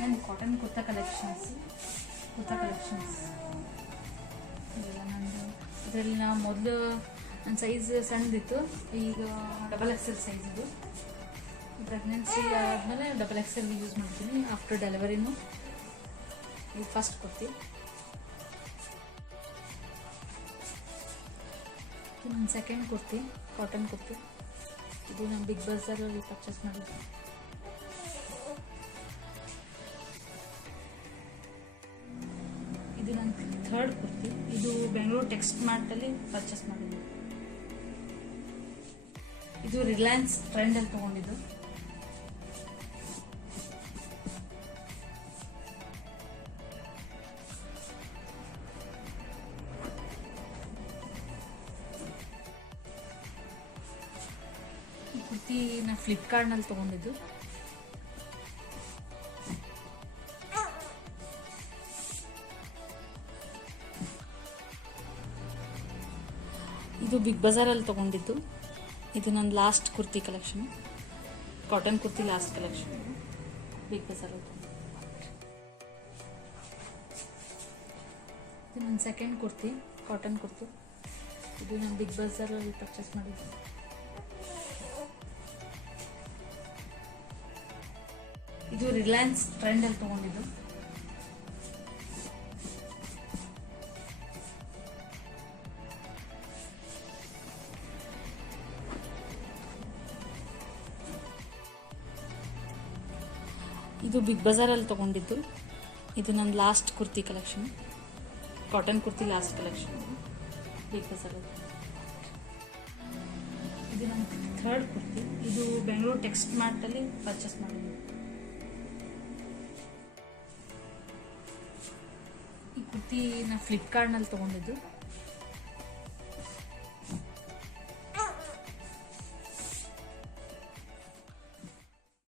ನನ್ನ cotton kurta collections ಇದೆಲ್ಲ ನಂದು. ಇದರಲ್ಲಿ ನಾವು ಮೊದಲು ನನ್ನ ಸೈಜ್ ಸಣ್ಣದಿತ್ತು, ಈಗ XXL ಸೈಜ್ ಇದು. ಪ್ರೆಗ್ನೆನ್ಸಿ ಆದಮೇಲೆ XXL ಯೂಸ್ ಮಾಡ್ತೀನಿ. ಆಫ್ಟರ್ ಡೆಲಿವರಿನೂ ಇದು ಫಸ್ಟ್ ಕುರ್ತಿ. ಇದು ನನ್ನ ಸೆಕೆಂಡ್ ಕುರ್ತಿ, ಕಾಟನ್ ಕುರ್ತಿ. ಇದು ನಾನು ಬಿಗ್ ಬಜಾರಲ್ಲಿ ಪರ್ಚೇಸ್ ಮಾಡಿದ್ದೆ. ಇದು ನನ್ನ ಥರ್ಡ್ ಕುರ್ತಿ. ಇದು ಬೆಂಗಳೂರು ಟೆಕ್ಸ್ಟ್ ಮಾರ್ಟಲ್ಲಿ ಪರ್ಚೇಸ್ ಮಾಡಿದ್ದು. ಇದು ರಿಲಯನ್ಸ್ ಟ್ರೆಂಡಲ್ಲಿ ತೊಗೊಂಡಿದ್ದು. ಈ ಕುರ್ತಿ ನಾನು ಫ್ಲಿಪ್ಕಾರ್ಟ್ನಲ್ಲಿ ತೊಗೊಂಡಿದ್ದು. ಇದು ಬಿಗ್ ಬಜಾರಲ್ಲಿ ತೊಗೊಂಡಿದ್ದು. ಇದು ನನ್ನ last kurti collection, cotton kurti last collection Big ಬಜಾರಲ್ಲಿ ತೊಗೊಂಡು. ಇದು ನನ್ನ ಸೆಕೆಂಡ್ ಕುರ್ತಿ, ಕಾಟನ್ ಕುರ್ತಿ. ಇದು ನಾನು ಬಿಗ್ ಬಜಾರಲ್ಲಿ ಪರ್ಚೇಸ್ ಮಾಡಿದ್ದೆ. ಇದು ರಿಲಯನ್ಸ್ ಟ್ರೆಂಡಲ್ಲಿ ತೊಗೊಂಡಿದ್ದು. ಇದು ಬಿಗ್ ಬಜಾರಲ್ಲಿ ತೊಗೊಂಡಿದ್ದು. ಇದು ನನ್ನ last kurti collection, cotton kurti last collection Big ಬಜಾರಲ್ಲಿ. ಇದು ನನ್ನ ಥರ್ಡ್ ಕುರ್ತಿ. ಇದು ಬೆಂಗಳೂರು ಟೆಕ್ಸ್ಟ್ ಮಾರ್ಟಲ್ಲಿ ಪರ್ಚೇಸ್ ಮಾಡಿದ್ದು. ಈ ಕುರ್ತಿ ನಾನು ಫ್ಲಿಪ್ಕಾರ್ಟ್ನಲ್ಲಿ ತೊಗೊಂಡಿದ್ದು.